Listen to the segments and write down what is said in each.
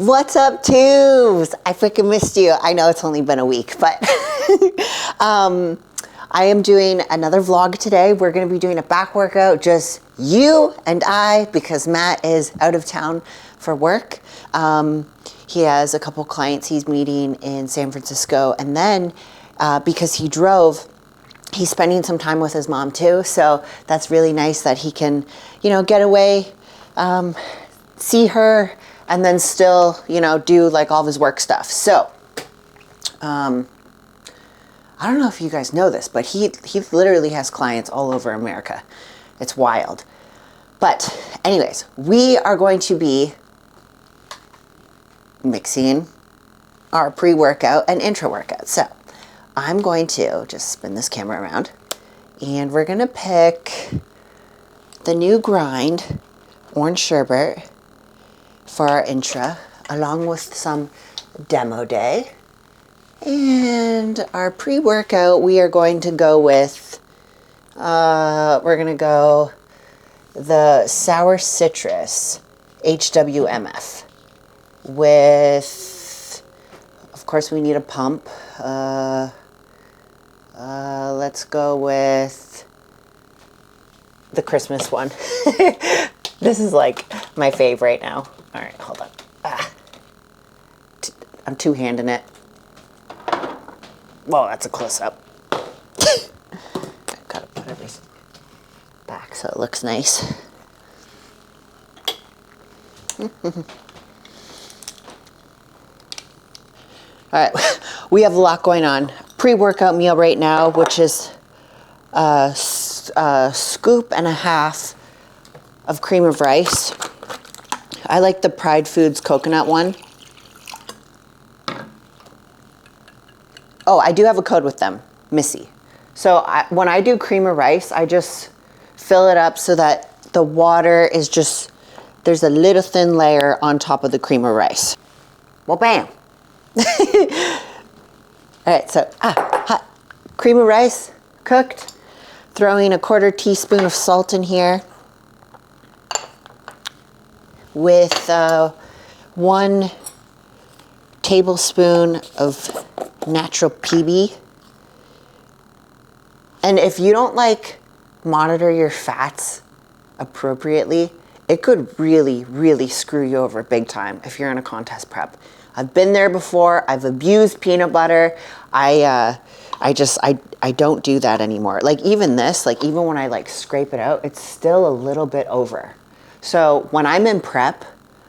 What's up, tubes? I freaking missed you. I know it's only been a week, but I am doing another vlog today. We're going to be doing a back workout, just you and I, because Matt is out of town for work. He has a couple clients he's meeting in San Francisco, and then because he drove, he's spending some time with his mom too. So that's really nice that he can, you know, get away, see her, and then still, you know, do like all of his work stuff. So, I don't know if you guys know this, but he literally has clients all over America. It's wild. But anyways, we are going to be mixing our pre-workout and intra-workout. So I'm going to just spin this camera around, and we're going to pick the new grind, orange sherbet, for our intra, along with some demo day. And our pre-workout, we are going to go with, we're going to go the sour citrus HWMF with, of course, we need a pump. Let's go with the Christmas one. This is like my fave right now. All right, hold on. I'm two-handing it. Well, that's a close-up. Gotta put everything back so it looks nice. All right, we have a lot going on. Pre-workout meal right now, which is a scoop and a half of cream of rice. I like the Pridefoods coconut one. Oh, I do have a code with them, Missy. So when I do cream of rice, I just fill it up so that the water is just, there's a little thin layer on top of the cream of rice. Well, bam. All right, so hot cream of rice, cooked. Throwing a 1/4 teaspoon of salt in here with 1 tablespoon of natural PB. And if you don't like monitor your fats appropriately, it could really, really screw you over big time if you're in a contest prep. I've been there before. I've abused peanut butter. I don't do that anymore. Like even this, like even when I like scrape it out, it's still a little bit over. So when I'm in prep,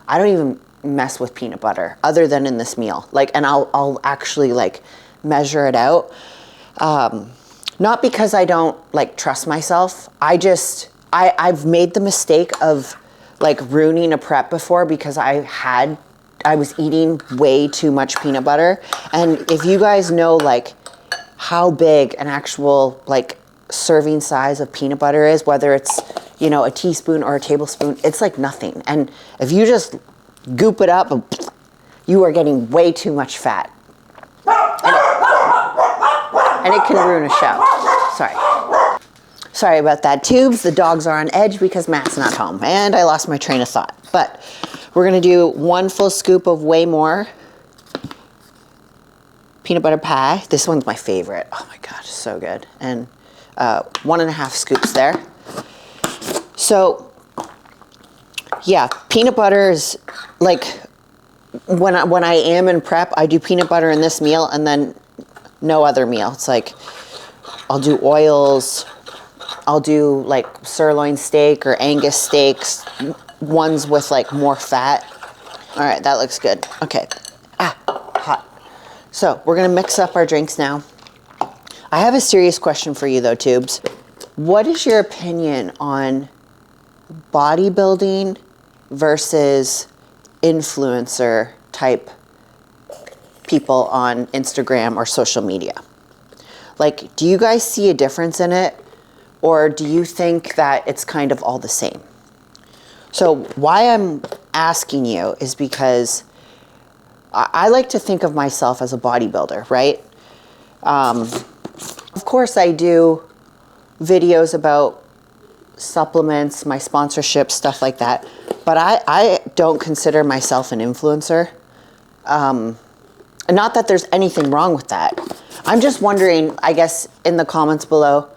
I don't even mess with peanut butter other than in this meal. Like, and I'll actually like measure it out. Not because I don't like trust myself. I've made the mistake of like ruining a prep before because I was eating way too much peanut butter. And if you guys know like how big an actual like serving size of peanut butter is, whether it's, you know, a teaspoon or a tablespoon, it's like nothing. And if you just goop it up, you are getting way too much fat. And it can ruin a show. Sorry about that, tubes. The dogs are on edge because Matt's not home. And I lost my train of thought. But we're going to do 1 full scoop of Way More peanut butter pie. This one's my favorite. Oh my gosh, so good. And 1.5 scoops there. So yeah, peanut butter is like when I am in prep, I do peanut butter in this meal and then no other meal. It's like I'll do oils, I'll do like sirloin steak or Angus steaks, ones with like more fat. All right, that looks good. Okay, hot. So we're gonna mix up our drinks now. I have a serious question for you though, tubes. What is your opinion on bodybuilding versus influencer type people on Instagram or social media? Like, do you guys see a difference in it? Or do you think that it's kind of all the same? So why I'm asking you is because I like to think of myself as a bodybuilder, right? Of course I do videos about supplements, my sponsorship, stuff like that. But I don't consider myself an influencer. Not that there's anything wrong with that. I'm just wondering, I guess, in the comments below,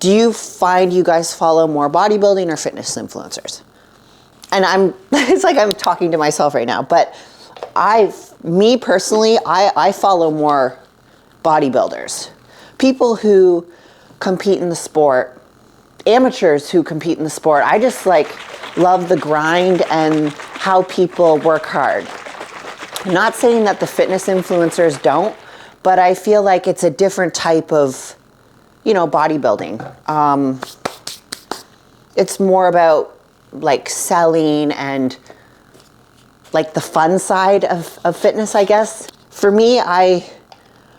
do you find you guys follow more bodybuilding or fitness influencers? And it's like I'm talking to myself right now, but me personally, I follow more bodybuilders. People who compete in the sport, amateurs who compete in the sport. I just like love the grind and how people work hard. I'm not saying that the fitness influencers don't, but I feel like it's a different type of, you know, bodybuilding. It's more about like selling and like the fun side of fitness, I guess. For me, I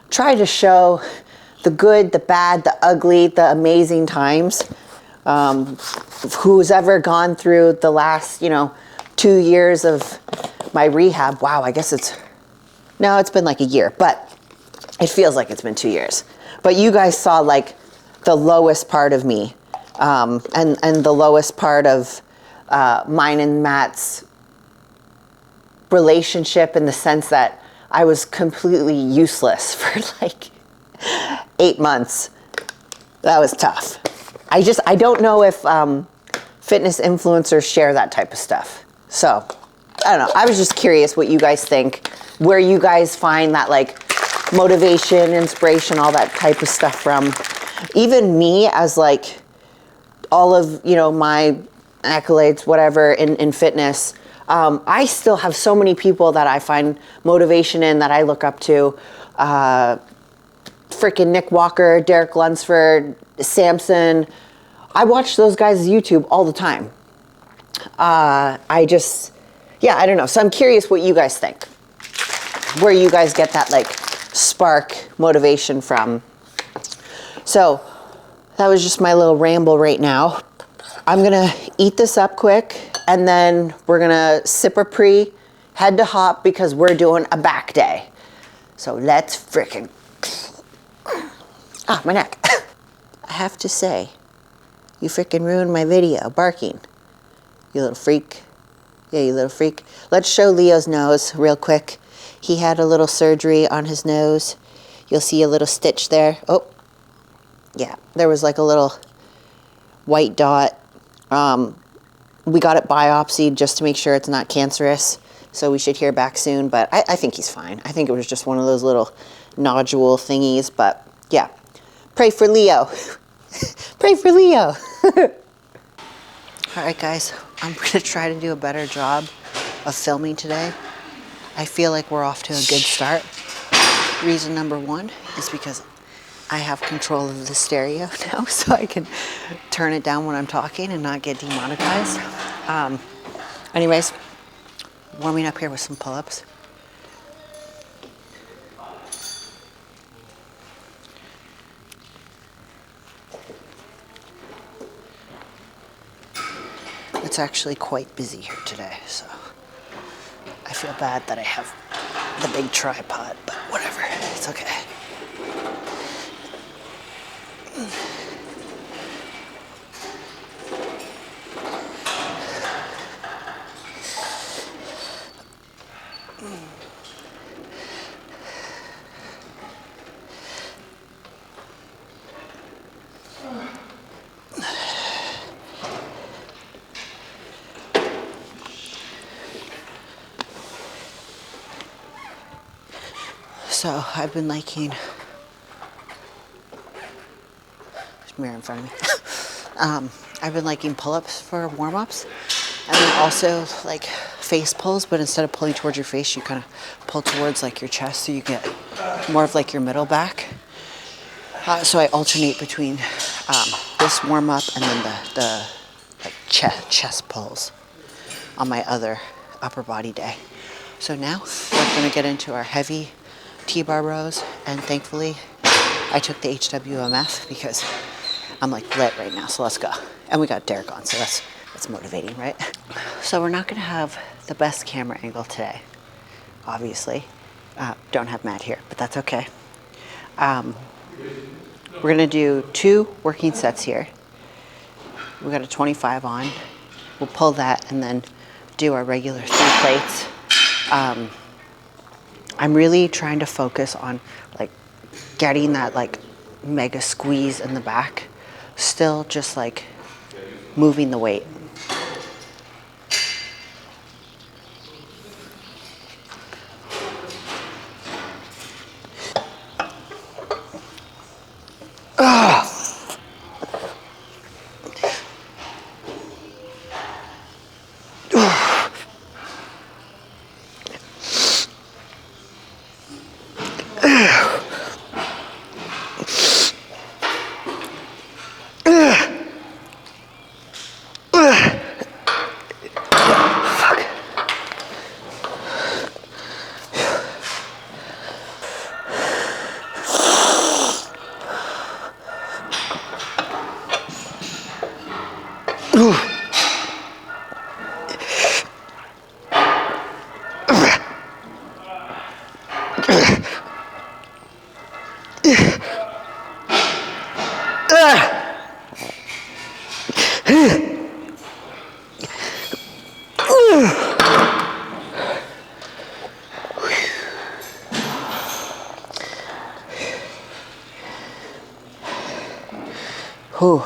try to show the good, the bad, the ugly, the amazing times. Who's ever gone through the last, you know, 2 years of my rehab. Wow, I guess it's been like a year, but it feels like it's been 2 years. But you guys saw like the lowest part of me, and the lowest part of mine and Matt's relationship, in the sense that I was completely useless for like 8 months. That was tough. I don't know if fitness influencers share that type of stuff. So I don't know. I was just curious what you guys think, where you guys find that like motivation, inspiration, all that type of stuff from. Even me, as like all of, you know, my accolades, whatever, in fitness, I still have so many people that I find motivation in, that I look up to. Freaking Nick Walker, Derek Lunsford, Samson. I watch those guys' YouTube all the time. I don't know. So I'm curious what you guys think. Where you guys get that like spark motivation from. So that was just my little ramble right now. I'm gonna eat this up quick, and then we're gonna sip a pre, head to hop, because we're doing a back day. So let's freaking, my neck. I have to say, you freaking ruined my video, barking. You little freak. Yeah, you little freak. Let's show Leo's nose real quick. He had a little surgery on his nose. You'll see a little stitch there. Oh, yeah, there was like a little white dot. We got it biopsied just to make sure it's not cancerous. So we should hear back soon, but I think he's fine. I think it was just one of those little nodule thingies, but yeah. Pray for Leo. Pray for Leo. All right, guys, I'm gonna try to do a better job of filming today. I feel like we're off to a good start. Reason number one is because I have control of the stereo now, so I can turn it down when I'm talking and not get demonetized. Anyways, warming up here with some pull-ups. It's actually quite busy here today, so I feel bad that I have the big tripod, but whatever, it's okay. So I've been liking, there's a mirror in front of me. I've been liking pull-ups for warm-ups, and then also like face pulls, but instead of pulling towards your face, you kind of pull towards like your chest, so you get more of like your middle back. So I alternate between this warm-up and then the like chest pulls on my other upper body day. So now we're gonna get into our heavy T-bar rows, and thankfully I took the HWMF because I'm like lit right now, so let's go. And we got Derek on, so that's motivating, right? So we're not gonna have the best camera angle today, obviously. Don't have Matt here, but that's okay. We're gonna do 2 working sets here. We got a 25 on. We'll pull that and then do our regular 3 plates. I'm really trying to focus on like getting that like mega squeeze in the back, still just like moving the weight. Whew.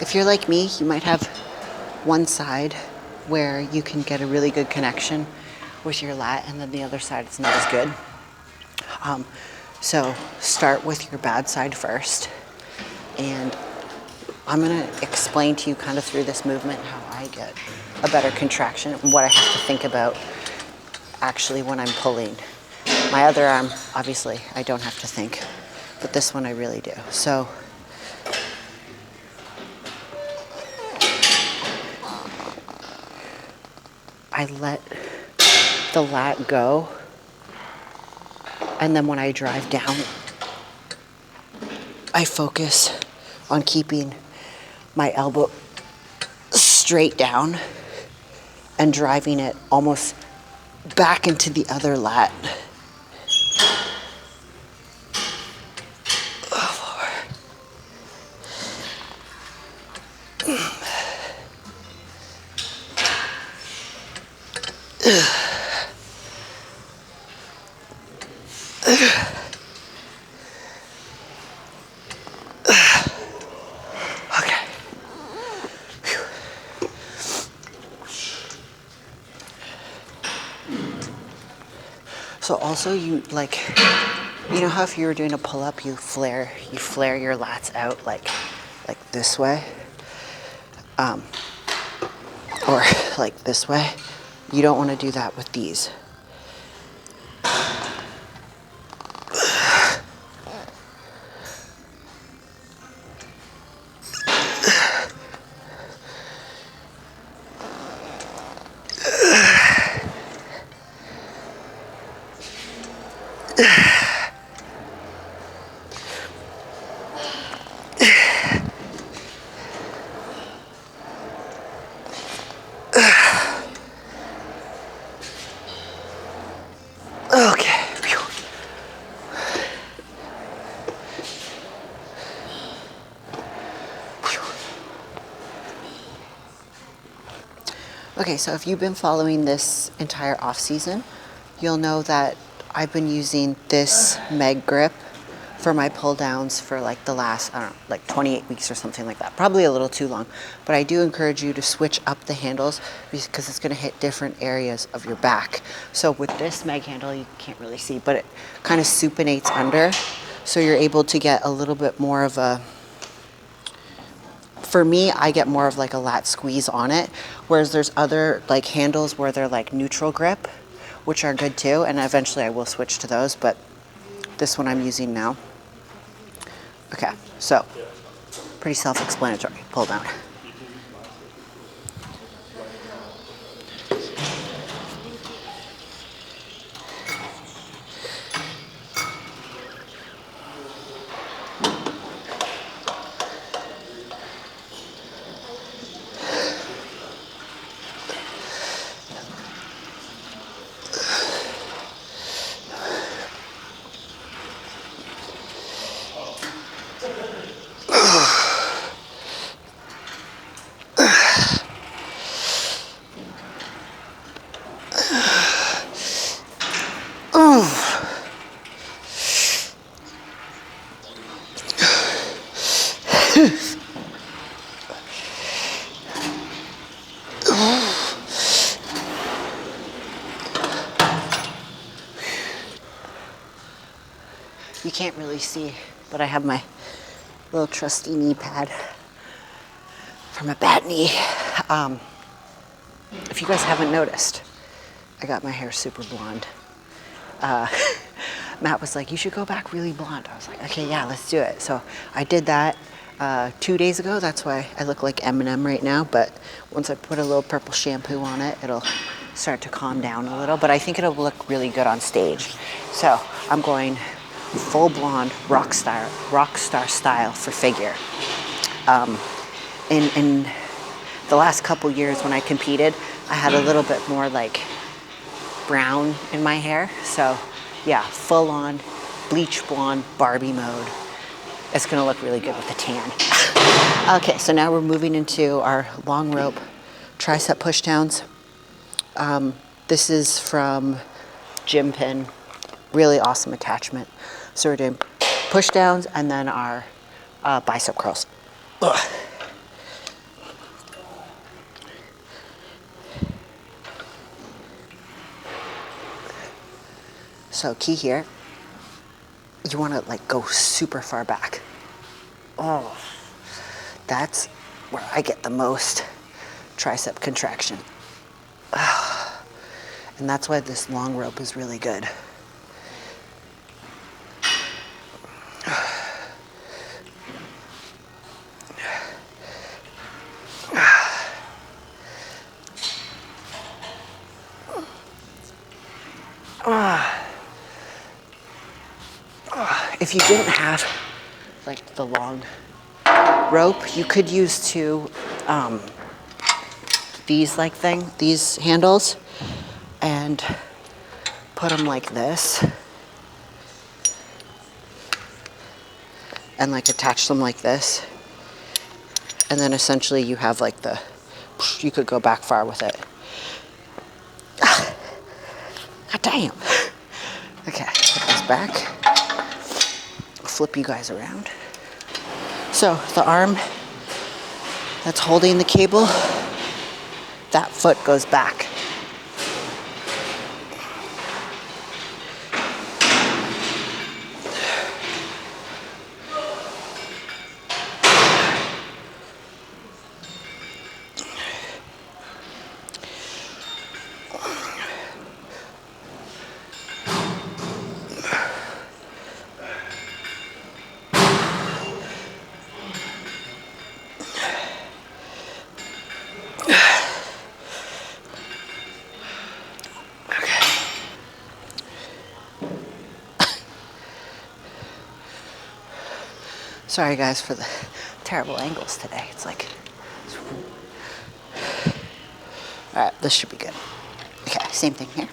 If you're like me, you might have one side where you can get a really good connection with your lat, and then the other side is not as good. So start with your bad side first, and I'm gonna explain to you kind of through this movement how I get a better contraction and what I have to think about actually when I'm pulling. My other arm, obviously, I don't have to think, but this one I really do. So I let the lat go, and then when I drive down, I focus on keeping my elbow straight down and driving it almost back into the other lat. So also you like, you know how if you were doing a pull-up, you flare your lats out like this way, or like this way. You don't want to do that with these. Okay. Okay, so if you've been following this entire off season, you'll know that I've been using this Meg grip for my pull downs for like the last, I don't know, like 28 weeks or something like that. Probably a little too long, but I do encourage you to switch up the handles because it's gonna hit different areas of your back. So with this Meg handle, you can't really see, but it kind of supinates under. So you're able to get a little bit more of a, for me, I get more of like a lat squeeze on it, whereas there's other like handles where they're like neutral grip, which are good too, and eventually I will switch to those, but this one I'm using now. Okay, so pretty self-explanatory, pull down. You can't really see, but I have my little trusty knee pad from a bad knee. If you guys haven't noticed, I got my hair super blonde. Matt was like, you should go back really blonde. I was like, okay, yeah, let's do it. So I did that 2 days ago. That's why I look like Eminem right now. But once I put a little purple shampoo on it, it'll start to calm down a little. But I think it'll look really good on stage. So I'm going full blonde rock star style for figure. In the last couple years when I competed, I had a little bit more like brown in my hair. So yeah, full on bleach blonde Barbie mode. It's gonna look really good with the tan. Okay, so now we're moving into our long rope tricep pushdowns. This is from Gym Pin, really awesome attachment. So we're doing pushdowns and then our bicep curls. Ugh. So key here, you want to like go super far back. Oh, that's where I get the most tricep contraction. And that's why this long rope is really good. If you didn't have like the long rope, you could use these handles and put them like this and like attach them like this. And then essentially you have like you could go back far with it. God damn. Okay, put this back. Flip you guys around. So the arm that's holding the cable, that foot goes back. Sorry guys for the terrible angles today. It's like, all right, this should be good. Okay, same thing here.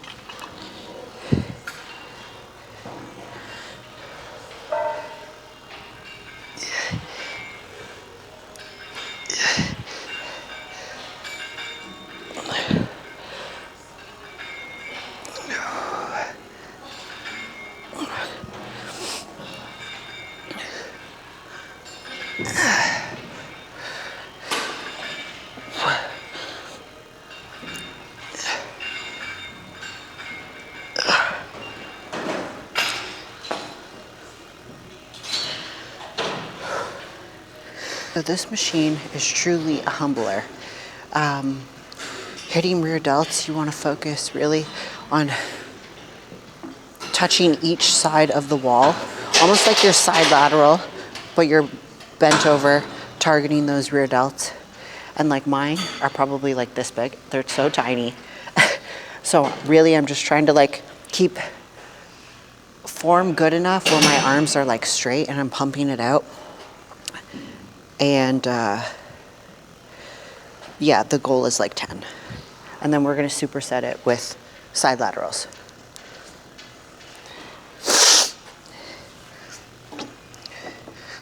So this machine is truly a humbler. Hitting rear delts, you want to focus really on touching each side of the wall, almost like you're side lateral, but you're bent over, targeting those rear delts. And like mine are probably like this big. They're so tiny. So really I'm just trying to like keep form good enough where my arms are like straight and I'm pumping it out. And yeah, the goal is like 10. And then we're gonna superset it with side laterals.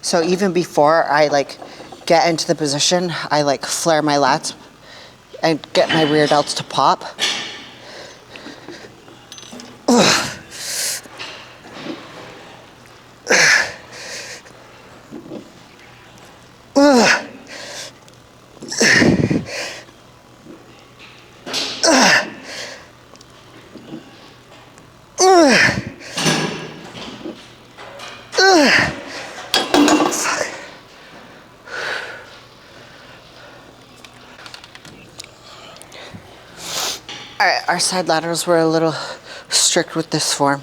So even before I like get into the position, I like flare my lats and get my rear delts to pop. All right, our side laterals were a little strict with this form.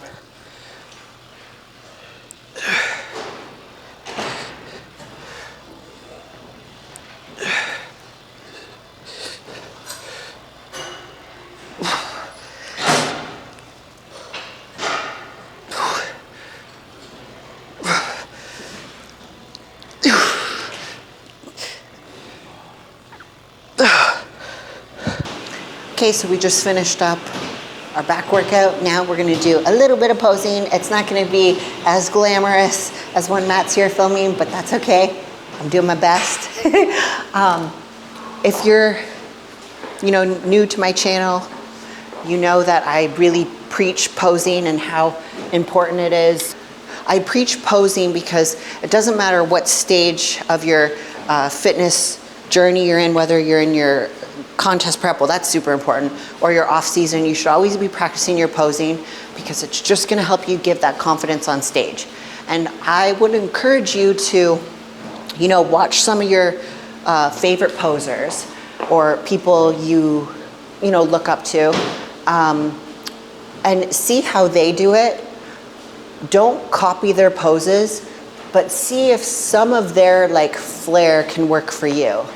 Okay, so we just finished up our back workout. Now we're gonna do a little bit of posing. It's not gonna be as glamorous as when Matt's here filming, but that's okay. I'm doing my best. If you're, new to my channel, you know that I really preach posing and how important it is. I preach posing because it doesn't matter what stage of your fitness journey you're in, whether you're in your contest prep, well, that's super important, or your off season, you should always be practicing your posing because it's just gonna help you give that confidence on stage. And I would encourage you to, watch some of your favorite posers or people you look up to, and see how they do it. Don't copy their poses, but see if some of their flair can work for you.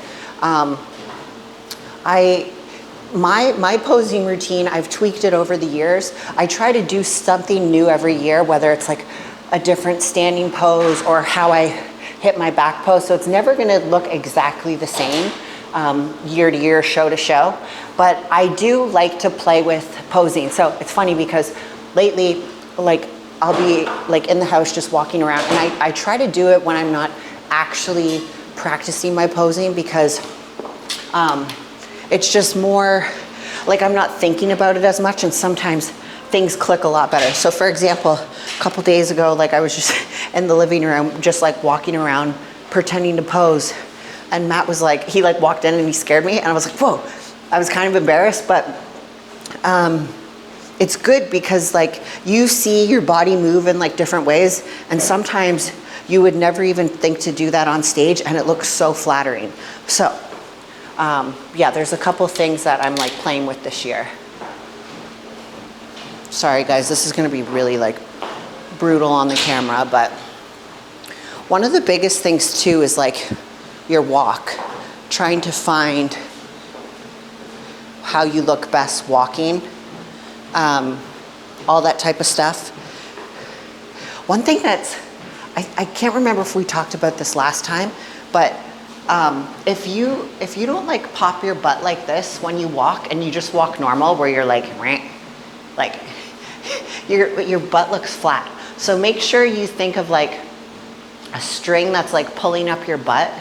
My posing routine, I've tweaked it over the years. I try to do something new every year, whether it's a different standing pose or how I hit my back pose. So it's never gonna look exactly the same year to year, show to show. But I do like to play with posing. So it's funny because lately, I'll be in the house just walking around, and I try to do it when I'm not actually practicing my posing because it's just more I'm not thinking about it as much, and sometimes things click a lot better. So for example, a couple days ago, I was just in the living room, just walking around, pretending to pose. And Matt was he walked in and he scared me, and I was like, whoa. I was kind of embarrassed, but it's good because you see your body move in different ways, and sometimes you would never even think to do that on stage, and it looks so flattering. So yeah, there's a couple things that I'm playing with this year. Sorry guys, this is gonna be really brutal on the camera, but one of the biggest things too is your walk, trying to find how you look best walking, all that type of stuff. One thing that's, I can't remember if we talked about this last time, but if you don't pop your butt like this when you walk, and you just walk normal where you're your butt looks flat. So make sure you think of a string that's pulling up your butt,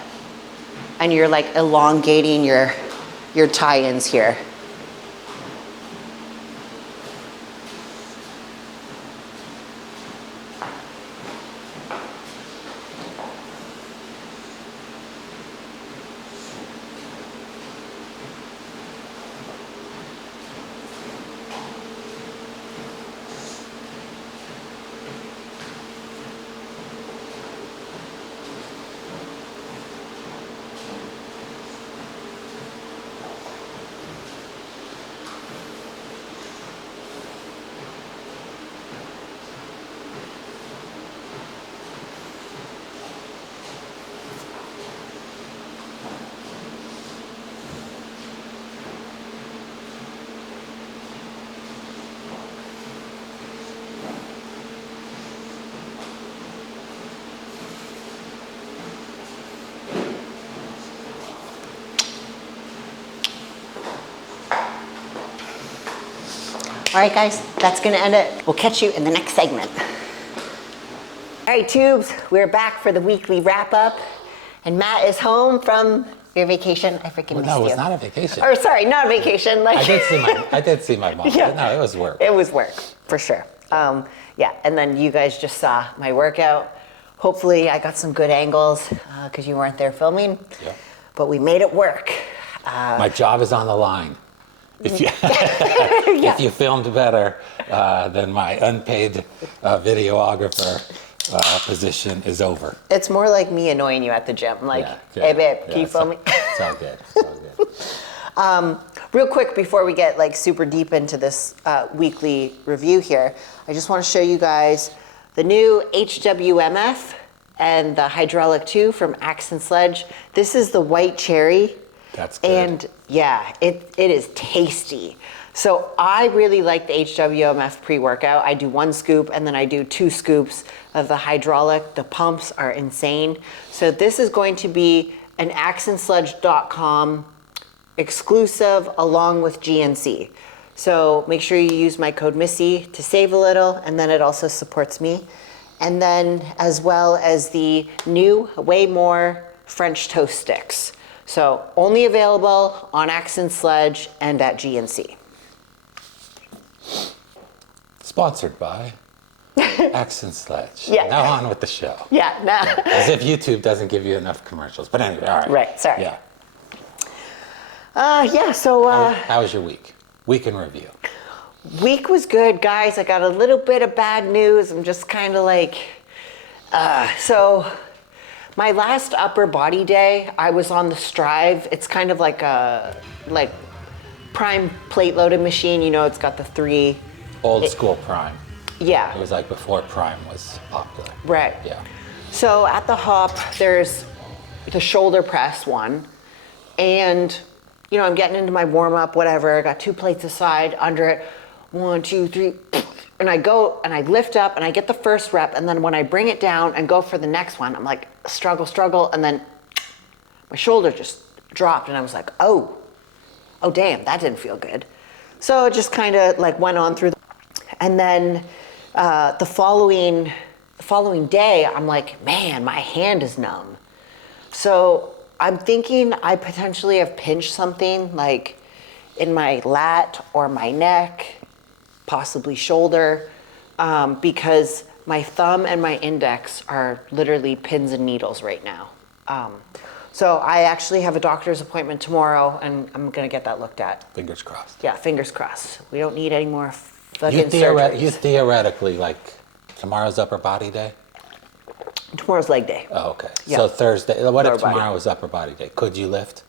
and you're elongating your tie-ins here. All right, guys, that's gonna end it. We'll catch you in the next segment. All right, Tubes, we're back for the weekly wrap up, and Matt is home from your vacation. I freaking missed you. No, it was not a vacation. Or sorry, not a vacation. I did see my mom. Yeah. No, it was work. It was work, for sure. Yeah, and then you guys just saw my workout. Hopefully I got some good angles because you weren't there filming, Yeah. but we made it work. My job is on the line. If you, Yeah. if you filmed better, then my unpaid videographer position is over. It's more like me annoying you at the gym. Hey babe, can you film me? Sounds good. real quick before we get like super deep into this weekly review here, I just want to show you guys the new HWMF and the Hydraulic 2 from Axe and Sledge. This is the white cherry. That's good. And yeah, it is tasty. So I really like the HWMF pre-workout. I do 1 scoop and then I do 2 scoops of the hydraulic. The pumps are insane. So this is going to be an axeandsledge.com exclusive along with GNC. So make sure you use my code Missy to save a little, and then it also supports me. And then as well as the new Way More French toast sticks. So only available on Axe and Sledge and at GNC. Sponsored by Axe and Sledge. Yeah. Now on with the show. Yeah, nah. As if YouTube doesn't give you enough commercials. But anyway, all right. Right, sorry. Yeah. How was your week? Week in review. Week was good, guys. I got a little bit of bad news. I'm just kind of like, so my last upper body day, I was on the Strive. It's kind of like a prime plate loaded machine. You know, it's got the 3. Old school Prime. Yeah. It was like before Prime was popular. Right. Yeah. So at the Hop, there's the shoulder press one. And, you know, I'm getting into my warm up, whatever. I got 2 plates aside, under it. 1, 2, 3. And I go and I lift up and I get the first rep. And then when I bring it down and go for the next one, I'm like, struggle. And then my shoulder just dropped. And I was like, oh damn, that didn't feel good. So it just kind of like went on through. And then the following day, I'm like, man, my hand is numb. So I'm thinking I potentially have pinched something like in my lat or my neck, possibly shoulder, because my thumb and my index are literally pins and needles right now. So I actually have a doctor's appointment tomorrow, and I'm gonna get that looked at. Fingers crossed. Yeah, fingers crossed. We don't need any more fucking surgeries. You theoretically, like, tomorrow's upper body day? Tomorrow's leg day. Oh, okay. Yeah. So Thursday, what Lower if body. tomorrow was upper body day? Could you lift?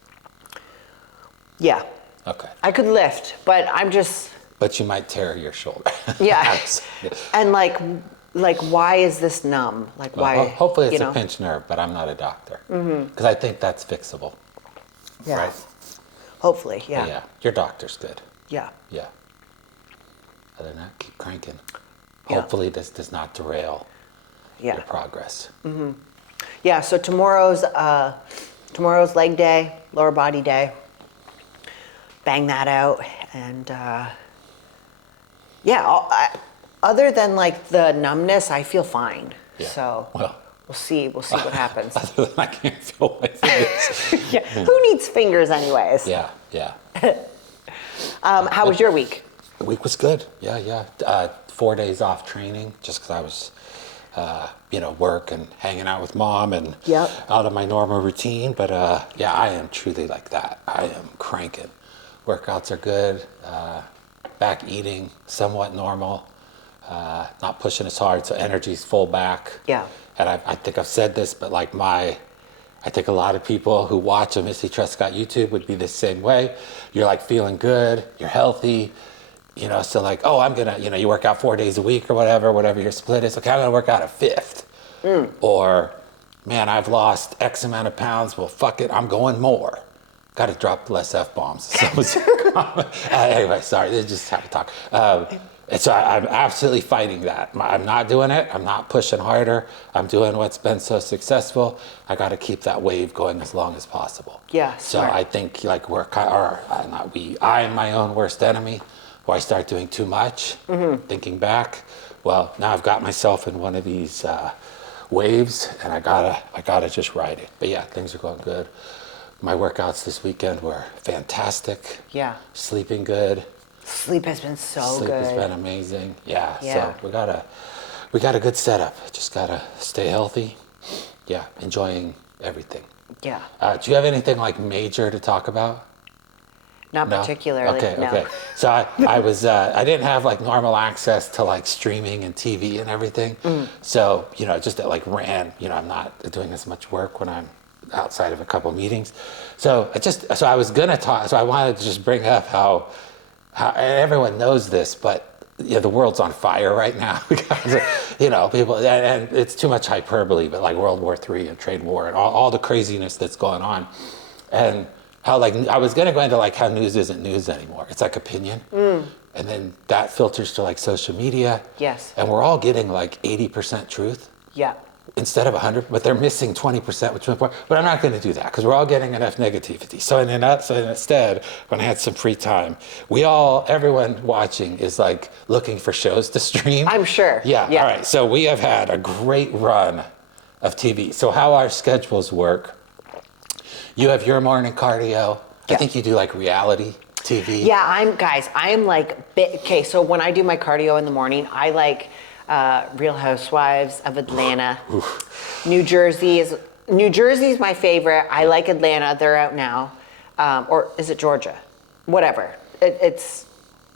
Yeah, Okay. I could lift, but I'm just, But you might tear your shoulder. yeah. And like, why is this numb? Like, why? Well, hopefully it's you know? a pinched nerve, but I'm not a doctor. Because I think that's fixable. Yeah. Right? Hopefully, yeah. Yeah. Your doctor's good. Yeah. Yeah. Other than that, keep cranking. Yeah. Hopefully this does not derail Yeah. your progress. Yeah, so tomorrow's leg day, lower body day. Bang that out, and other than like the numbness, I feel fine. Yeah. So Well. we'll see what happens. Other than I can't feel my fingers. Yeah, who needs fingers anyways? Yeah. How was your week? The week was good. Yeah. 4 days off training just because I was, work and hanging out with mom and Yep. out of my normal routine. But I am truly like that. I am cranking. Workouts are good. Back eating somewhat normal. Not pushing as hard, so energy's full back. Yeah. And I think I've said this, but like I think a lot of people who watch a Missy Truscott YouTube would be the same way. You're like feeling good, you're healthy, so like, oh, I'm gonna, you work out 4 days a week or whatever your split is. Okay, I'm gonna work out a 5th. Or, man, I've lost X amount of pounds. Well, fuck it, I'm going more. Got to drop less F-bombs. Anyway, sorry, they just have to talk. And so I'm absolutely fighting that. I'm not doing it. I'm not pushing harder. I'm doing what's been so successful. I got to keep that wave going as long as possible. Yeah, So smart. I think like I am my own worst enemy. Where I start doing too much, thinking back. Well, now I've got myself in one of these waves, and I gotta just ride it. But yeah, things are going good. My workouts this weekend were fantastic. Yeah. Sleeping good. Sleep has been so Sleep good. has been amazing. Yeah. Yeah. So we got a good setup. Just gotta stay healthy. Yeah. Enjoying everything. Yeah. Do you have anything like major to talk about? Not No? particularly. Okay. No. Okay. So I was I didn't have like normal access to like streaming and TV and everything. So just like ran. I'm not doing as much work when I'm outside of a couple meetings. So I was gonna talk. So I wanted to just bring up how and everyone knows this, but the world's on fire right now because people, and it's too much hyperbole, but like World War III and trade war and all the craziness that's going on, and how like I was gonna go into like how news isn't news anymore. It's like opinion, and then that filters to like social media. Yes. And we're all getting like 80% truth. Yeah. Instead of 100, but they're missing 20%, which is important. But I'm not going to do that because we're all getting enough negativity. So instead, when I had some free time, everyone watching is like looking for shows to stream. I'm sure. Yeah. All right. So we have had a great run of TV. So how our schedules work, you have your morning cardio. I think you do like reality TV. Yeah, I'm like, okay, so when I do my cardio in the morning, I like Real Housewives of Atlanta. New Jersey's my favorite. I like Atlanta. They're out now. Or is it Georgia? Whatever. It's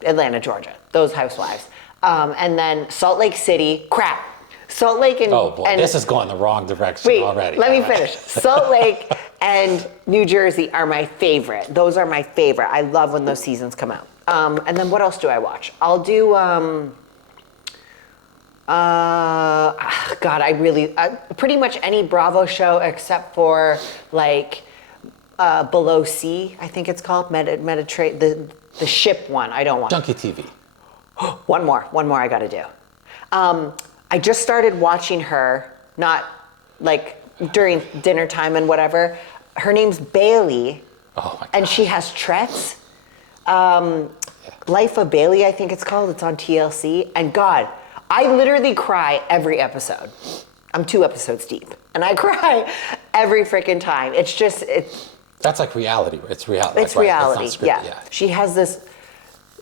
Atlanta, Georgia. Those Housewives. And then Salt Lake City. Crap. Salt Lake and... Oh boy, this is going the wrong direction already. Let me finish. Salt Lake and New Jersey are my favorite. Those are my favorite. I love when those seasons come out. And then what else do I watch? I'll do... God, I really... pretty much any Bravo show except for like Below Sea, I think it's called. The ship one. I don't want... Junkie TV. One more I gotta do. I just started watching her, not like during dinner time and whatever. Her name's Bailey. Oh my God. And she has Trets. Life of Bailey, I think it's called. It's on TLC. And God, I literally cry every episode. I'm 2 episodes deep. And I cry every freaking time. That's like reality. It's reality. It's reality, It's not scripted, yeah. She has this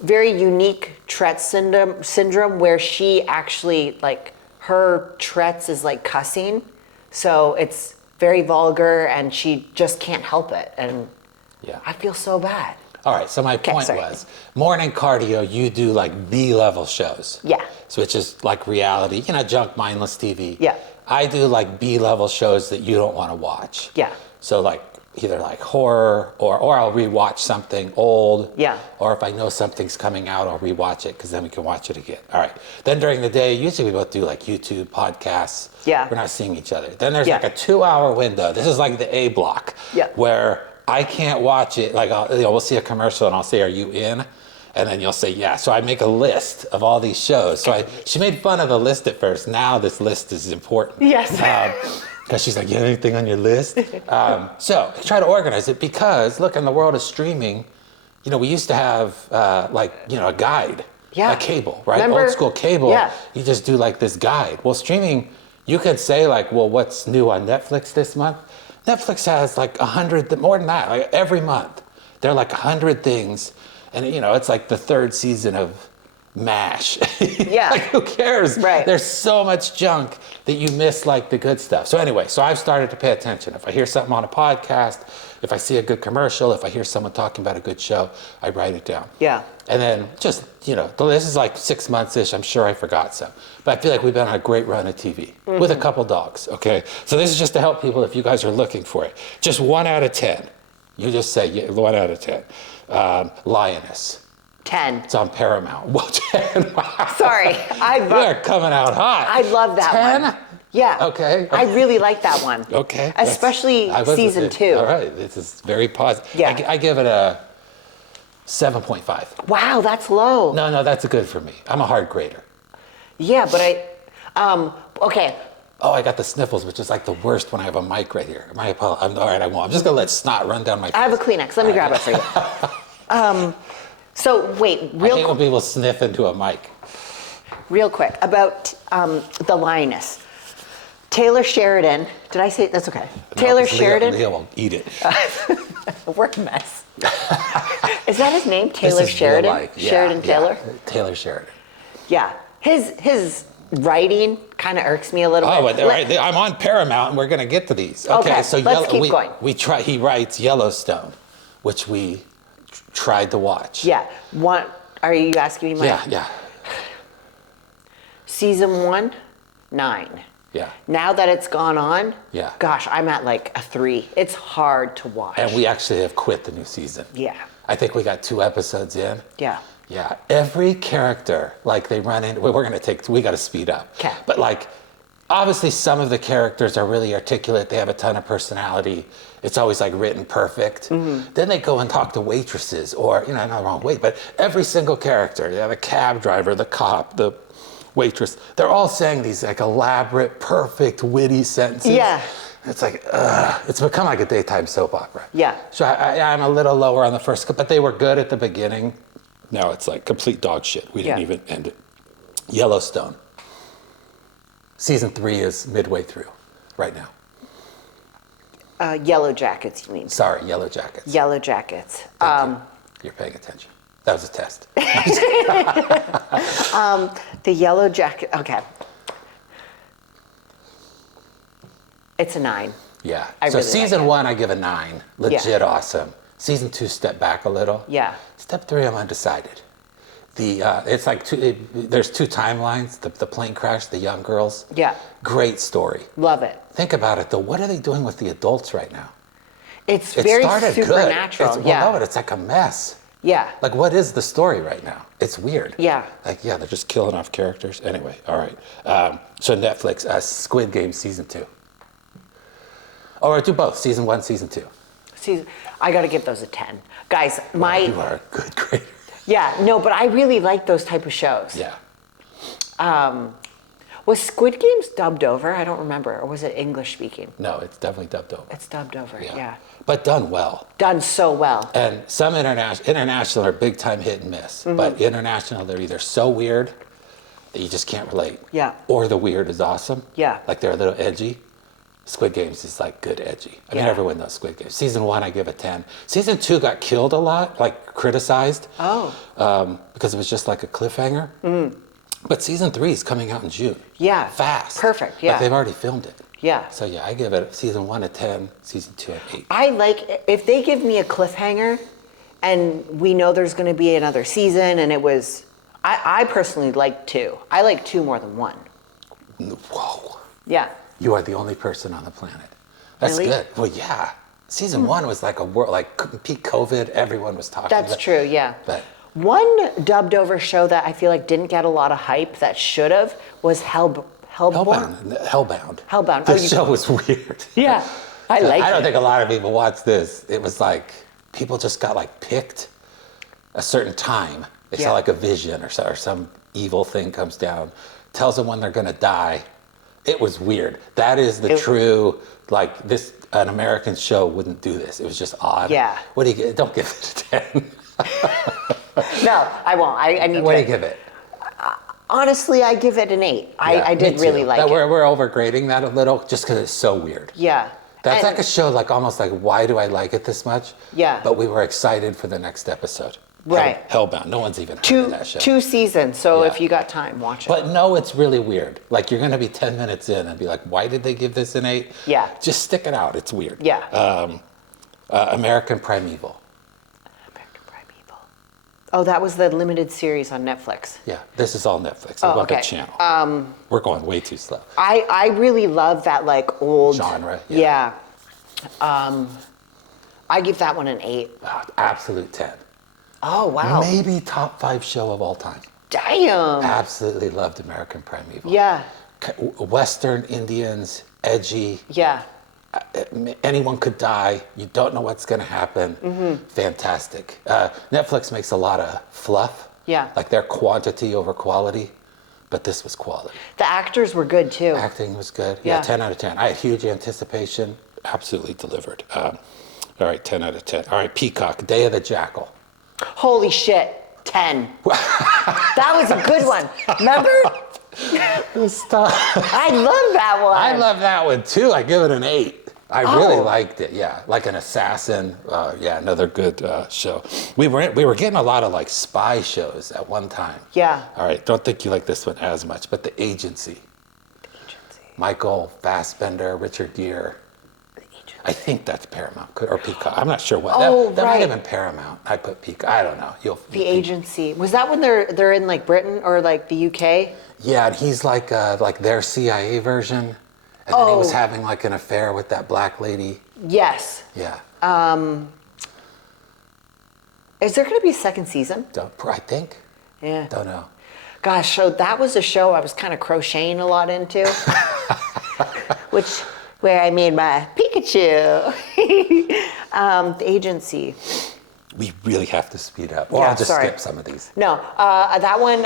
very unique Tourette's syndrome where she actually, like, her Tourette's is like cussing. So it's very vulgar and she just can't help it. And I feel so bad. All right, so my point was, morning cardio, you do like B-level shows. Yeah. So which is like reality, junk, mindless TV. Yeah. I do like B-level shows that you don't want to watch. Yeah. So like either like horror or I'll rewatch something old. Yeah. Or if I know something's coming out, I'll rewatch it because then we can watch it again. All right. Then during the day, usually we both do like YouTube podcasts. Yeah. We're not seeing each other. Then there's like a 2-hour window. This is like the A block. Yeah. Where I can't watch it. Like we'll see a commercial and I'll say, "Are you in?" And then you'll say, "Yeah." So I make a list of all these shows. So she made fun of the list at first. Now this list is important. Yes. Because she's like, "You have anything on your list?" So I try to organize it because, look, in the world of streaming, we used to have a guide, a cable, right? Remember? Old school cable. Yeah. You just do like this guide. Well, streaming, you could say like, "Well, what's new on Netflix this month?" Netflix has like 100, more than that, like every month. There are like 100 things. And it's like the 3rd season of MASH. Yeah. Like who cares? Right. There's so much junk that you miss like the good stuff. So anyway, I've started to pay attention. If I hear something on a podcast, if I see a good commercial, if I hear someone talking about a good show, I write it down. Yeah. And then just, this is like 6 months-ish. I'm sure I forgot some. But I feel like we've been on a great run of TV with a couple dogs, okay? So this is just to help people if you guys are looking for it. Just 1 out of 10. You just say 1 out of 10. Lioness. 10. It's on Paramount. Well, 10. Wow. Sorry. We're coming out hot. I love that 10? one. Yeah. Okay. I really like that one. Okay. Especially season 2. All right. This is very positive. Yeah. I give it a 7.5. Wow, that's low. No, that's good for me. I'm a hard grader. Yeah, but okay. Oh, I got the sniffles, which is like the worst when I have a mic right here. My apologies. All right, I won't. I'm just going to let snot run down my face. I have a Kleenex. Let me grab it for you. So wait, I hate when people sniff into a mic. Real quick, about the lioness. Taylor Sheridan. Did I say that's okay? No, Taylor Sheridan. Leo will eat it. We're a mess. Is that his name? Taylor Sheridan? Yeah, Sheridan Taylor? Taylor Sheridan. Yeah. His writing kind of irks me a little bit. Oh, but I'm on Paramount and we're going to get to these. Okay, so let's keep going. He writes Yellowstone, which we tried to watch. Yeah. Are you asking me? Yeah. Season 1, 9. Yeah. Now that it's gone on, Yeah. gosh, I'm at like a 3. It's hard to watch. And we actually have quit the new season. Yeah. I think we got 2 episodes in. Yeah. Yeah. Every character, like they run in, we got to speed up. Okay. But like, obviously some of the characters are really articulate. They have a ton of personality. It's always like written perfect. Then they go and talk to waitresses or, not the wrong way, but every single character, they have a cab driver, the cop, the waitress, they're all saying these like elaborate, perfect, witty sentences. Yeah. It's like, it's become like a daytime soap opera. Yeah. So I'm a little lower on the first, but they were good at the beginning. Now it's like complete dog shit. We didn't even end it. Yellowstone. Season 3 is midway through right now. Yellow Jackets, you mean? Sorry, Yellow Jackets. Yellow Jackets. You're paying attention. That was a test. The Yellow Jacket, okay. It's a 9. Yeah. I So really season like 1, I give a 9. Legit awesome. Season 2, step back a little. Yeah. Step 3, I'm undecided. It's like there's 2 timelines. The plane crash, the young girls. Yeah. Great story. Love it. Think about it though. What are they doing with the adults right now? It's It very started supernatural. good. Yeah. But it's like a mess. Yeah. Like, what is the story right now? It's weird. Yeah. Like, yeah, they're just killing off characters. Anyway, all right. So Netflix, Squid Game season 2. Or do both, season 1, season 2. I got to give those a 10. Guys, You are a good grader. Yeah, no, but I really like those type of shows. Yeah. Was Squid Games dubbed over? I don't remember. Or was it English speaking? No, it's definitely dubbed over. It's dubbed over, yeah. But done well. Done so well. And some international are big time hit and miss. But international, they're either so weird that you just can't relate. Yeah. Or the weird is awesome. Yeah. Like they're a little edgy. Squid Games is like good edgy. I mean, Yeah. everyone knows Squid Games. Season 1, I give a 10. Season 2 got killed a lot, like criticized. Oh. Because it was just like a cliffhanger. But season 3 is coming out in June. Yeah. Fast. Perfect, yeah. Like they've already filmed it. Yeah. So yeah, I give it season 1 a 10, season 2 an 8. I like, if they give me a cliffhanger and we know there's going to be another season and it was, I personally like 2. I like 2 more than 1. Whoa. Yeah. You are the only person on the planet. That's Really? good. Well, yeah. Season 1 was like a world, like peak COVID, everyone was talking That's about. true, yeah. But One dubbed over show that I feel like didn't get a lot of hype that should have was Hellbound. Hellbound. This show was weird. Yeah, I like it. I don't think a lot of people watched this. It was like people just got like picked a certain time. They saw like a vision or some evil thing comes down, tells them when they're gonna die. It was weird. That is the true, like this, an American show wouldn't do this. It was just odd. Yeah. What do you give? Don't give it a 10. No, I won't. I need What to. do you give it? Honestly, I give it an 8. I Me did too. really like it. We're overgrading that a little just because it's so weird. Yeah. That's And- like a show, like almost like, why do I like it this much? Yeah. But we were excited for the next episode. Right. Hellbound. No one's even heard of that show. 2 seasons, so Yeah. if you got time, watch it. But no, it's really weird. Like you're gonna be 10 minutes in and be like, why did they give this an 8? Yeah. Just stick it out. It's weird. Yeah. American Primeval. American Primeval. Oh, that was the limited series on Netflix. Yeah. This is all Netflix. Oh, I want okay. the channel. We're going way too slow. I really love that like old Genre, Yeah. I give that one an 8. Absolute 10. Oh wow. Maybe top 5 show of all time. Damn. Absolutely loved American Primeval. Yeah. Western Indians, edgy. Yeah. Anyone could die. You don't know what's going to happen. Fantastic. Netflix makes a lot of fluff. Yeah. Like their quantity over quality, but this was quality. The actors were good too. Acting was good. Yeah. 10 out of 10. I had huge anticipation. Absolutely delivered. All right, 10 out of 10. All right, Peacock, Day of the Jackal. Holy shit. 10. That was a good one. Remember? Stop. I love that one. I love that one too. I give it an 8. I really liked it. Yeah, like an assassin. Yeah, another good show. We were getting a lot of like spy shows at one time. Yeah. All right, don't think you like this one as much, but The Agency. Michael Fassbender, Richard Gere. I think that's Paramount or Peacock. I'm not sure what. Oh, that might right. have been Paramount. I put Peacock. I don't know. The Agency. Was that when they're in like Britain or like the UK? Yeah, and he's like their CIA version. And then he was having like an affair with that black lady. Yes. Yeah. Is there going to be a second season? I think. Yeah. Don't know. Gosh, so that was a show I was kind of crocheting a lot into, where I made my Pikachu. The agency. We really have to speed up. Or I'll just skip some of these. No, that one,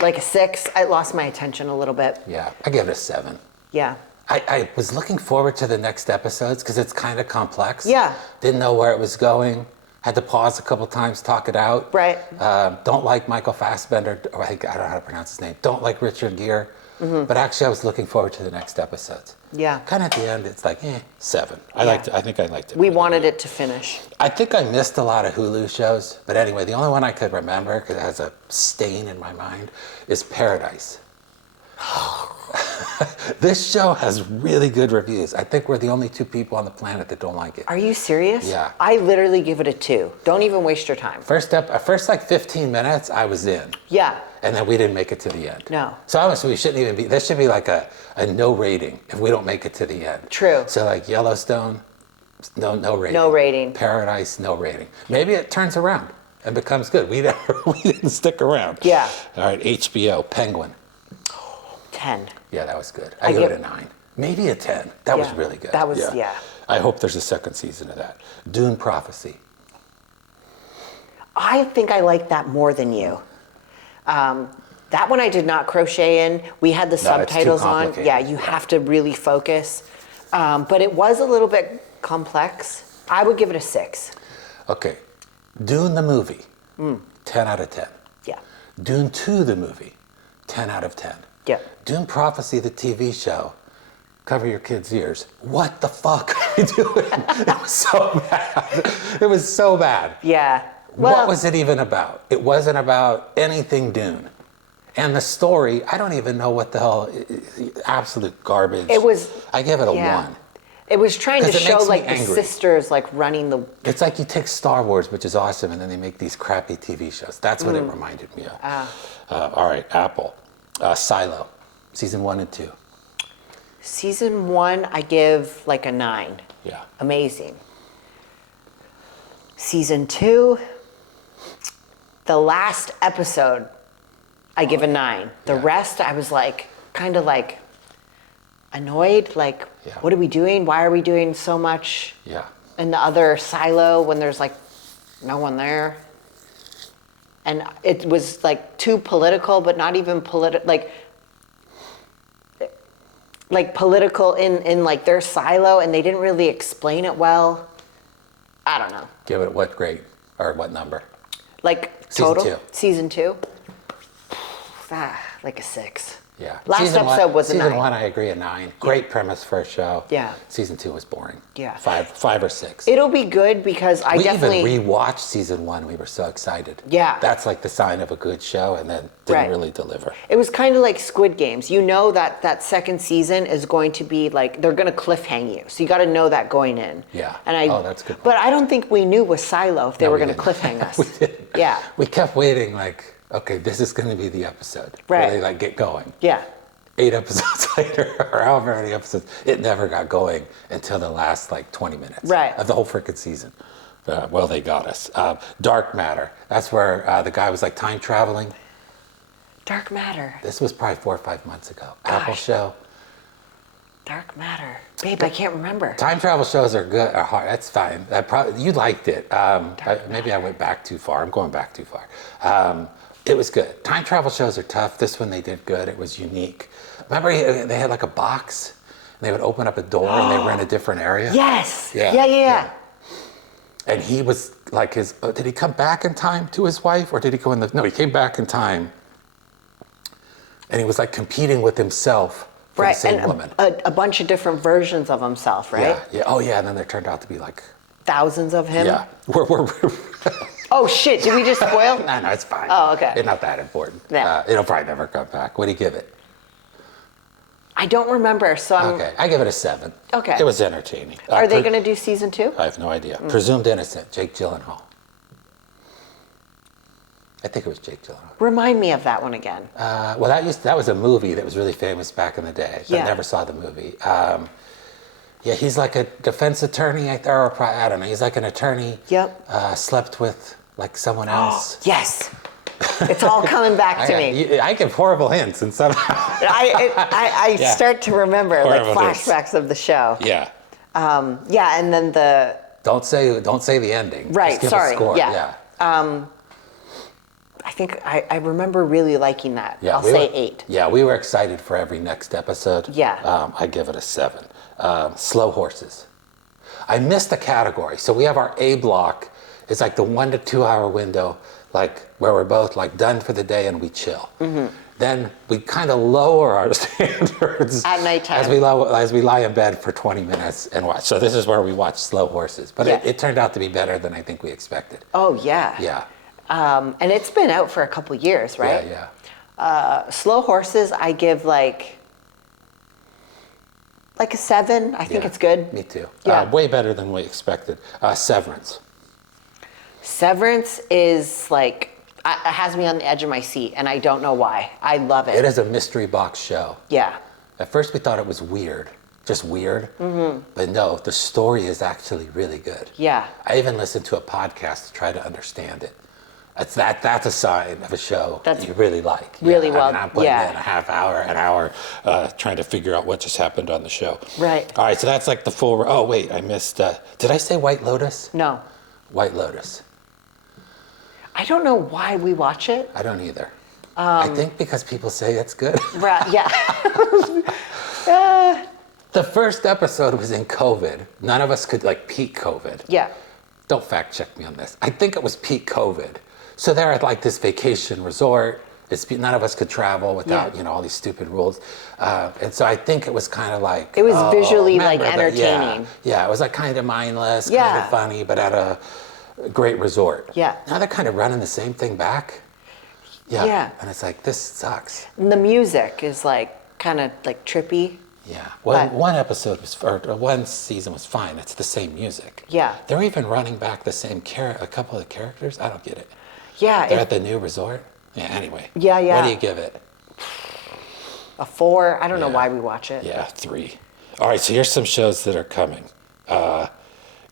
like a 6. I lost my attention a little bit. Yeah, I give it a 7. Yeah. I was looking forward to the next episodes because it's kind of complex. Yeah. Didn't know where it was going. Had to pause a couple times, talk it out. Right. Don't like Michael Fassbender, or I don't know how to pronounce his name. Don't like Richard Gere. But actually, I was looking forward to the next episodes. Yeah. Kind of at the end, it's like, 7. I think I liked it. We wanted it to finish. I think I missed a lot of Hulu shows. But anyway, the only one I could remember, because it has a stain in my mind, is Paradise. This show has really good reviews. I think we're the only 2 people on the planet that don't like it. Are you serious? Yeah. I literally give it a 2. Don't even waste your time. First like 15 minutes, I was in. Yeah. And then we didn't make it to the end. No. So honestly, we shouldn't even be, this should be like a no rating if we don't make it to the end. True. So like Yellowstone, no rating. No rating. Paradise, no rating. Maybe it turns around and becomes good. We didn't stick around. Yeah. All right, HBO, Penguin. 10. Yeah, that was good. I give it a 9. Maybe a 10. That was really good. That was, yeah. I hope there's a second season of that. Dune Prophecy. I think I like that more than you. That one I did not crochet in. We had the subtitles on. Yeah, you have to really focus. But it was a little bit complex. I would give it a 6. Okay. Dune the movie. 10 out of 10. Yeah. Dune 2 the movie. 10 out of 10. Yeah. Dune Prophecy the TV show. Cover your kids' ears. What the fuck are you doing? It was so bad. It was so bad. Yeah. Well, What was it even about? It wasn't about anything Dune. And the story, I don't even know what the hell, absolute garbage. It was. I give it a 1. It was trying to 'Cause it show makes me like the angry. sisters like running the. It's like you take Star Wars, which is awesome, and then they make these crappy TV shows. That's what it reminded me of. All right, Apple. Silo, season 1 and 2. Season 1, I give like a 9. Yeah. Amazing. Season 2, the last episode, I give a 9. The rest, I was like, kind of like annoyed. Like, what are we doing? Why are we doing so much Yeah. in the other silo when there's like no one there? And it was like too political, but not even political, like political in like their silo, and they didn't really explain it well. I don't know. Give it what grade or what number? Like Season total? 2. Season 2? Like a 6. Yeah. Last Season episode was a 9. Season 1, I agree, a 9. Great premise for a show. Yeah. Season 2 was boring. Yeah. 5 or 6. It'll be good because I We definitely. even rewatched season 1. We were so excited. Yeah. That's like the sign of a good show, and then didn't really deliver. It was kind of like Squid Games. You know that second season is going to be like, they're going to cliffhang you. So you got to know that going in. Yeah. And that's good. But I don't think we knew with Silo if they were we going to didn't. cliffhang us. We didn't. Yeah. We kept waiting like, okay, this is going to be the episode. Right. Where they like get going. Yeah. 8 episodes later, or however many episodes, it never got going until the last like 20 minutes of the whole freaking season. Well, they got us. Dark Matter. That's where the guy was like time traveling. Dark Matter. This was probably 4 or 5 months ago. Apple show. Dark Matter. Babe, I can't remember. Time travel shows are good. Are hard. That's fine. You liked it. Maybe I went back too far. I'm going back too far. It was good. Time travel shows are tough. This one they did good. It was unique. Remember they had like a box and they would open up a door and they were in a different area? Yes. Yeah. Yeah. And he was like did he come back in time to his wife or did he go no, he came back in time and he was like competing with himself for the same woman. A bunch of different versions of himself, right? Yeah. Oh yeah, and then there turned out to be like thousands of him? Yeah. Oh shit, did we just spoil? No, it's fine. Oh, okay. It's not that important. Yeah. It'll probably never come back. What do you give it? I don't remember, so I'm... Okay, I give it a 7. Okay. It was entertaining. Are they going to do season 2? I have no idea. Presumed Innocent, Jake Gyllenhaal. I think it was Jake Gyllenhaal. Remind me of that one again. Well, that was a movie that was really famous back in the day, but Yeah. never saw the movie. Yeah, he's like a defense attorney, I don't know. He's like an attorney. Yep. Slept with like someone else. Yes. It's all coming back to me. I give horrible hints and somehow. I Yeah. start to remember Horrible like hints. flashbacks of the show. Yeah. Yeah, and then the Don't say the ending. right. Just give Sorry. a score. Yeah. I think I remember really liking that. Yeah, I'll say 8. Yeah, we were excited for every next episode. Yeah. I give it a 7. Slow horses. I missed the category. So we have our A block. It's like the 1 to 2 hour window, like where we're both like done for the day and we chill. Then we kind of lower our standards At nighttime. as we lie in bed for 20 minutes and watch. So this is where we watch Slow Horses. But Yeah. it turned out to be better than I think we expected. Oh yeah. Yeah. And it's been out for a couple years, right? Yeah. Slow Horses, I give like a 7. I think Yeah. it's good. Me too. Yeah. Way better than we expected. Severance. Severance is like it has me on the edge of my seat, and I don't know why. I love it. It is a mystery box show. Yeah. At first we thought it was weird, just weird. But no, the story is actually really good. Yeah. I even listened to a podcast to try to understand it. That's a sign of a show That's that you really like. really Yeah, well- I mean, I'm putting yeah. in an hour, trying to figure out what just happened on the show. Right. All right, so that's like the full. Oh wait, I missed. Did I say White Lotus? No. White Lotus. I don't know why we watch it. I don't either. I think because people say it's good. Right. Yeah. The first episode was in COVID. None of us could like peak COVID. Yeah. Don't fact check me on this. I think it was peak COVID. So they're at like this vacation resort. None of us could travel without, Yeah. all these stupid rules. And so I think it was kind of like... It was visually, remember like, that? entertaining. Yeah, it was like kind of mindless, kind Yeah. of funny, but at a great resort. Yeah. Now they're kind of running the same thing back. Yeah. Yeah. And it's like, this sucks. And the music is like kind of like trippy. Yeah. Well, But- one season was fine. It's the same music. Yeah. They're even running back the same a couple of the characters. I don't get it. Yeah. They're at the new resort. Yeah. Anyway. Yeah, yeah. What do you give it? A 4. I don't know Yeah. why we watch it. Yeah, 3. All right. So here's some shows that are coming.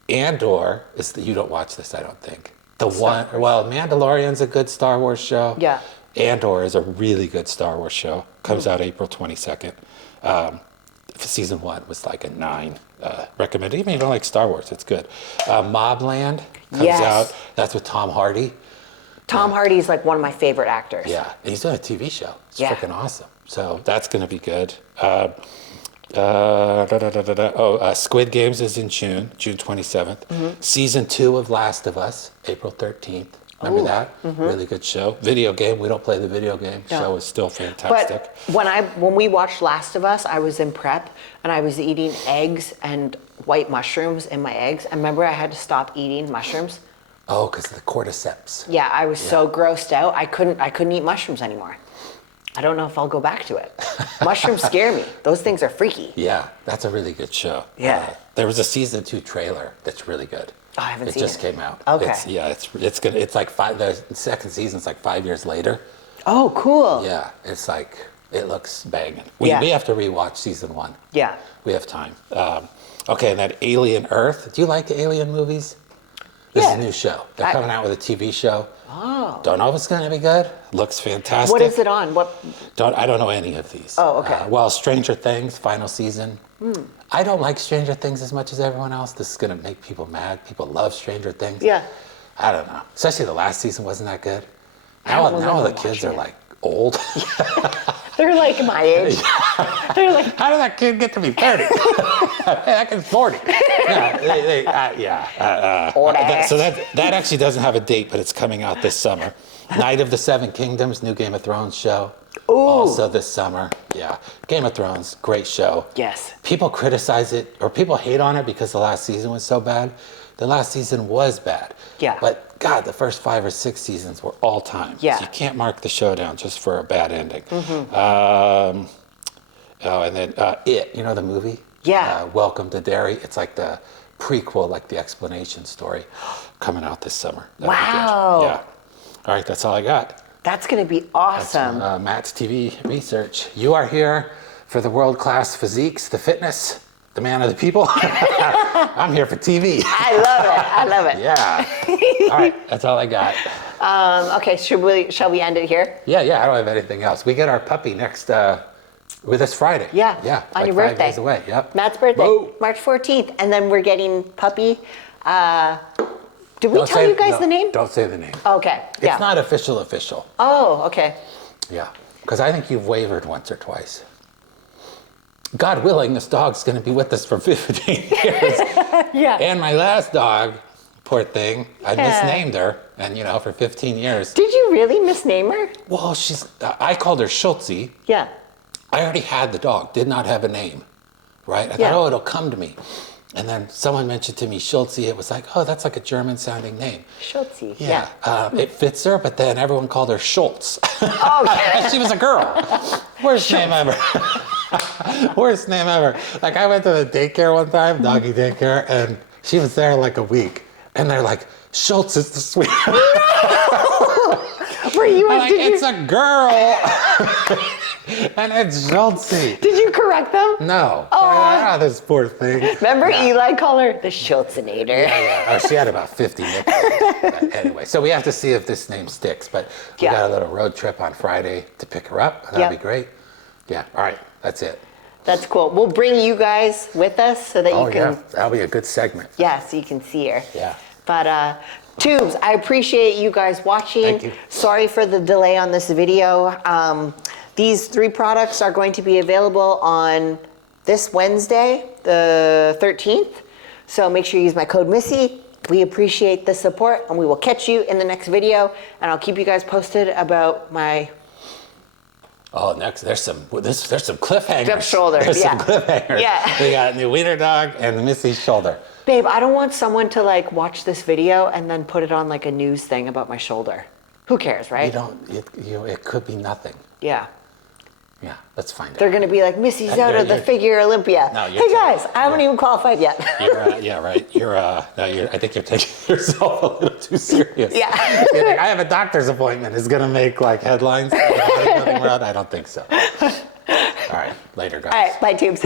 Andor is you don't watch this, I don't think. Mandalorian's a good Star Wars show. Yeah. Andor is a really good Star Wars show. Comes out April 22nd. Season 1 was like a 9. Recommend it. Even if you don't like Star Wars, it's good. Mobland comes Yes. out. That's with Tom Hardy. Tom Hardy's like one of my favorite actors. Yeah, and he's doing a TV show. It's Yeah. freaking awesome. So that's going to be good. Squid Games is in June 27th. Season 2 of Last of Us, April 13th. Remember that? Really good show. Video game. We don't play the video game. No. Show is still fantastic. But when we watched Last of Us, I was in prep and I was eating eggs and white mushrooms in my eggs. And remember, I had to stop eating mushrooms. Oh, because of the cordyceps. Yeah, I was so grossed out. I couldn't eat mushrooms anymore. I don't know if I'll go back to it. Mushrooms scare me. Those things are freaky. Yeah, that's a really good show. Yeah. There was a season 2 trailer that's really good. Oh, I haven't seen It just it. came out. Okay. It's good. It's like the second season's like 5 years later. Oh, cool. Yeah, it's like it looks banging. Yeah. We have to rewatch season 1. Yeah. We have time. Okay, and that Alien Earth. Do you like alien movies? This is Yeah. a new show. They're coming out with a TV show. Oh. Don't know if it's going to be good. Looks fantastic. What is it on? What? I don't know any of these. Oh, okay. Stranger Things, final season. I don't like Stranger Things as much as everyone else. This is going to make people mad. People love Stranger Things. Yeah. I don't know. Especially the last season wasn't that good. I don't Now remember the kids watching are it. like old. They're like my age. They're like, How did that kid get to be 30? That kid's 40. Old ass. So that actually doesn't have a date, but it's coming out this summer. Night of the Seven Kingdoms, new Game of Thrones show. Ooh. Also this summer. Yeah. Game of Thrones, great show. yes. People criticize it, or people hate on it because the last season was so bad. The last season was bad. Yeah. But God, the first 5 or 6 seasons were all time. Yeah. So you can't mark the show down just for a bad ending. And then It, you know the movie? Yeah. Welcome to Derry. It's like the prequel, like the explanation story, coming out this summer. That'll be good. Wow. Yeah. All right, that's all I got. That's going to be awesome. Matt's TV research. You are here for the world-class physiques, the fitness, the man of the people. I'm here for TV. I love it. I love it. Yeah. All right, that's all I got. Okay, shall we end it here? Yeah, I don't have anything else. We get our puppy next, with this Friday. Yeah, on like your 5 birthday. days away, yep. Matt's birthday, Whoa. March 14th. And then we're getting puppy. Did we tell you guys the name? Don't say the name. Okay, yeah. It's not official. Oh, okay. Yeah, because I think you've wavered once or twice. God willing, this dog's going to be with us for 15 years. Yeah. And my last dog, poor thing, I Yeah. misnamed her, and for 15 years. Did you really misname her? Well, I called her Schultze. Yeah. I already had the dog, did not have a name, right? I Yeah. thought, it'll come to me. And then someone mentioned to me Schultze. It was like, oh, that's like a German-sounding name. Schultze. Yeah. It fits her, but then everyone called her Schultz. Okay. She was a girl. Worst name ever. Worst name ever. Like, I went to the daycare one time, doggy daycare, and she was there like a week. And they're like, Schultz is the sweetest. Were you? I'm like, it's a girl. And it's Schultze. Did you correct them? No. Oh. This poor thing. Remember Eli called her the Schultzenator? Yeah. Oh, she had about 50 nicknames. But anyway, so we have to see if this name sticks. But we Yeah. got a little road trip on Friday to pick her up. That'd Yep. be great. Yeah. All right. That's it. That's cool. We'll bring you guys with us so that you can. Yeah. That'll be a good segment. Yeah, so you can see her. Yeah. But Tubes, I appreciate you guys watching. Thank you. Sorry for the delay on this video. These 3 products are going to be available on this Wednesday, the 13th. So make sure you use my code Missy. We appreciate the support, and we will catch you in the next video. And I'll keep you guys posted about my Oh, next there's some cliffhangers. Jump shoulder, There's yeah. some cliffhangers. Yeah. We got the wiener dog and Missy's shoulder. Babe, I don't want someone to like watch this video and then put it on like a news thing about my shoulder. Who cares, right? It could be nothing. Yeah. Yeah, let's find They're out. going to be like, Missy's out of the you're- figure Olympia. No, you're Hey guys, I haven't even qualified yet. Yeah, right. I think you're taking yourself a little too serious. Yeah. You're like, I have a doctor's appointment. It's gonna make like headlines. I don't think so. All right, later, guys. All right, bye, Tubes.